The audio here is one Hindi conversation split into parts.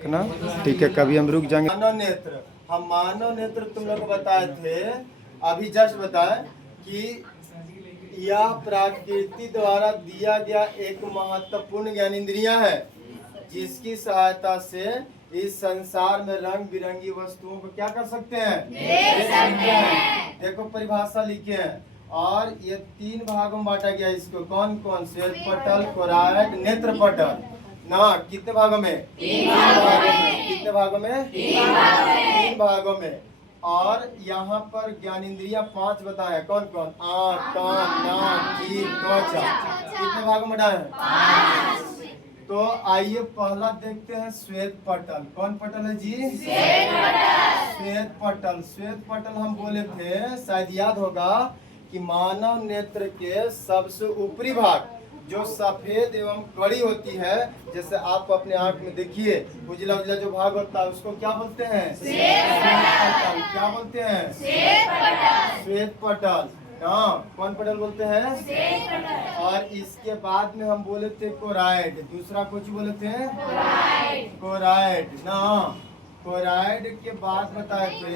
ना ठीक है, कभी हम रुक जाएंगे। मानव नेत्र तुम लोग बताए थे, अभी जस्ट बताए कि यह प्रकृति द्वारा दिया गया एक महत्वपूर्ण ज्ञानेंद्रिया है, जिसकी सहायता से इस संसार में रंग बिरंगी वस्तुओं को क्या कर सकते हैं, देख सकते हैं। देखो परिभाषा लिखे हैं, और ये 3 भागों में बांटा गया इसको। कौन कौन? श्वेत पटल, कोराइड, नेत्र पटल ना। कितने भागों में? 3 भागों में। कितने भागों में? 3 भागों में। और यहाँ पर ज्ञानेंद्रिया 5 बताया। कौन कौन? आँख, कान, नाक, जीभ, त्वचा। कितने भागों में डाले? 5। तो आइए पहला देखते हैं श्वेत पटल। कौन पटल है जी? श्वेत पटल। श्वेत पटल, श्वेत पटल हम बोले थे, शायद याद होगा कि मानव नेत्र के सबसे ऊपरी भाग जो सफेद एवं कड़ी होती है, जैसे आप अपने आंख में देखिए, उजला उजला जो भाग होता है उसको क्या बोलते हैं? श्वेत पटल। क्या बोलते हैं? श्वेत पटल। श्वेत पटल ना। कौन पटल बोलते हैं? श्वेत पटल। और इसके बाद में हम बोले थे कोराइड। दूसरा कुछ बोले थे? कोराइड। कोराइड ना। कोराइड के बाद बताए थे,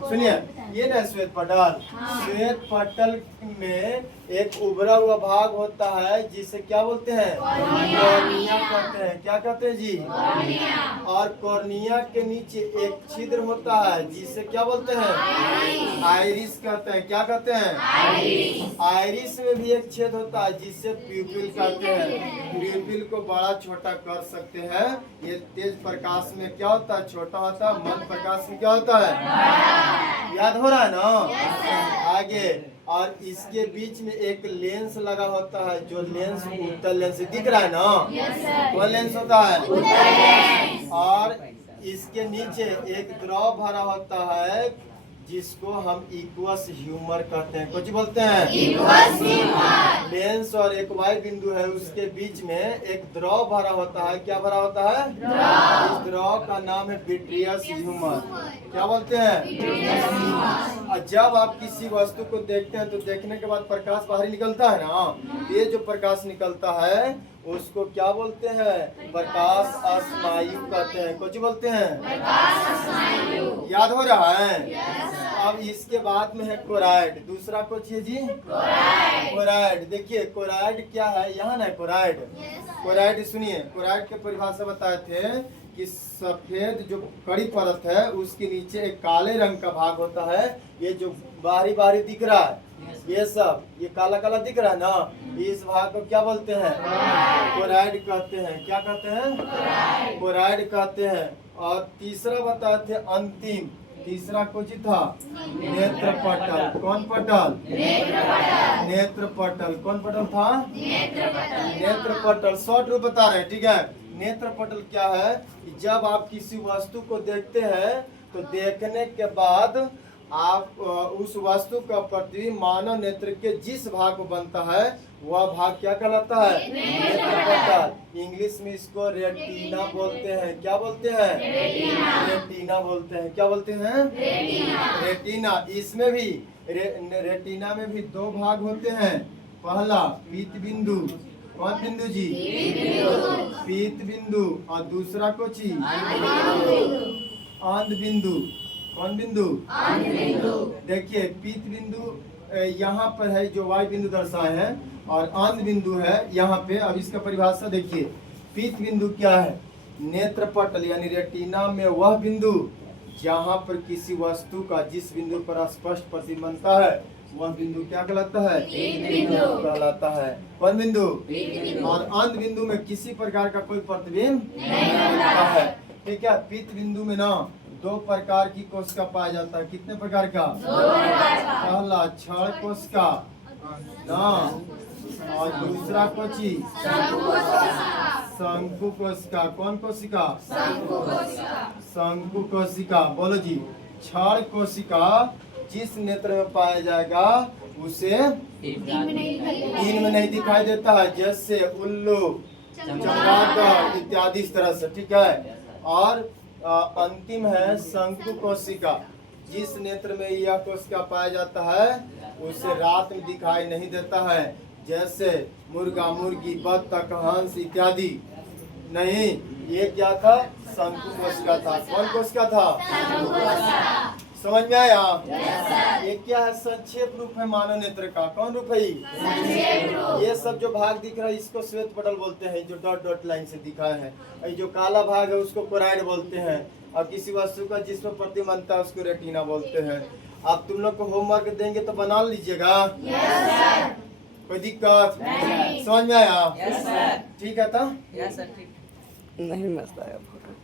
सुनिए, ये ना श्वेत पटल। श्वेत पटल में एक उभरा हुआ भाग होता है जिसे क्या बोलते हैं? कॉर्निया कहते हैं। क्या कहते हैं जी? कॉर्निया। और कॉर्निया के नीचे एक छिद्र होता है जिसे क्या बोलते हैं? आइरिस कहते हैं। क्या कहते हैं? आइरिस। आइरिस में भी एक छेद होता है जिसे प्यूपिल कहते हैं। प्यूपिल को बड़ा छोटा कर सकते हैं। ये तेज प्रकाश में क्या होता है? छोटा होता है। मंद प्रकाश में क्या होता है? याद हो रहा है ना? आगे, और इसके बीच में एक लेंस लगा होता है, जो लेंस उत्तल लेंस दिख रहा है ना? वो लेंस होता है। और इसके नीचे एक द्रव भरा होता है जिसको हम इक्वस ह्यूमर कहते हैं। कुछ बोलते हैं? Equals humour. लेंस और एक वाई बिंदु है, उसके बीच में एक द्रव भरा होता है। क्या भरा होता है? द्रव। इस द्रव का नाम है विट्रियस ह्यूमर। क्या बोलते हैं? जब आप किसी वस्तु को देखते हैं तो देखने के बाद प्रकाश बाहर निकलता है ना, ये जो प्रकाश निकलता है उसको क्या बोलते हैं? प्रकाश अस्नायु कहते हैं। कुछ बोलते हैं? प्रकाश अस्नायु। याद हो रहा है? अब इसके बाद में है कोराइड। दूसरा कुछ है जी? कोराइड। कोराइड देखिए, कोराइड क्या है? यहाँ ना कोराइड। कोराइड सुनिए, कोराइड के परिभाषा बताए थे कि सफेद जो कड़ी परत है उसके नीचे एक काले रंग का भाग होता है। ये जो बाहरी बाहरी दिख रहा है, ये सब ये काला काला दिख रहा है ना, इस भाग को क्या बोलते हैं? कोराइड कहते हैं। क्या कहते हैं? कोराइड कहते हैं। और तीसरा बताए थे अंतिम, तीसरा कुछ था? नेत्र पटल। कौन पटल? नेत्र पटल। कौन पटल था? नेत्र पटल। शॉर्ट रूप बता रहे हैं, ठीक है? नेत्र पटल क्या है? जब आप किसी वस्तु को देखते हैं तो देखने के बाद आप उस वस्तु का प्रतिबिंब मानव नेत्र के जिस भाग को बनता है वह भाग क्या कहलाता है? नेत्र पटल। इंग्लिश में इसको रेटिना बोलते हैं। क्या बोलते हैं? रेटिना बोलते हैं। क्या बोलते हैं? रेटिना। इसमें भी रेटिना में भी 2 भाग होते हैं। पहला पीत बिंदु। कौन बिंदु जी? पीत बिंदु। और दूसरा को ची? अंध बिंदु। कौन बिंदु? देखिए, पीत बिंदु यहाँ पर है जो वाई बिंदु दर्शाए हैं, और अंध बिंदु है यहाँ पे। अब इसका परिभाषा देखिए, पीत बिंदु क्या है? नेत्र पटल यानी रेटिना में वह बिंदु जहाँ पर किसी वस्तु का जिस बिंदु पर स्पष्ट प्रतिबिंब बनता है वह बिंदु क्या कहलाता है? कहलाता है। कौन बिंदु? और अंध बिंदु में किसी प्रकार का कोई प्रतिबिंब नहीं बनता है, ठीक है? पीत बिंदु में ना 2 प्रकार की कोशिका पाया जाता है। कितने प्रकार का? 2 प्रकार का। पहला क्षण कोशिका ना, और दूसरा कोची? शंकु कोशिका। कौन कोशिका? शंकु कोशिका। बोलो जी। क्षण कोशिका जिस नेत्र में पाया जाएगा उसे दिन में नहीं दिखाई देता है, जैसे उल्लू, चमगादड़ इत्यादि इस तरह से, ठीक है? और अंतिम है शंकु कोशिका। जिस नेत्र में यह कोशिका पाया जाता है उसे रात में दिखाई नहीं देता है, जैसे मुर्गा, मुर्गी, बत्तख, हंस इत्यादि। नहीं, ये क्या था? शंकु कोशिका था। कौन कोशिका था? समझ में आया? ये क्या है? संक्षेप रूप है मानव नेत्र का। कौन रूप है? ये सब जो भाग दिख रहा है इसको श्वेत पटल बोलते हैं, जो डॉट डॉट लाइन से दिखा है। और जो काला भाग है उसको कोराइड बोलते हैं, और किसी वस्तु का जिसमें प्रतिबंधता है उसको रेटिना बोलते हैं। अब तुम लोग को होमवर्क देंगे तो बना लीजिएगा। कोई दिक्कत? समझ में आया? ठीक है था? नहीं मस्त आया फोटो।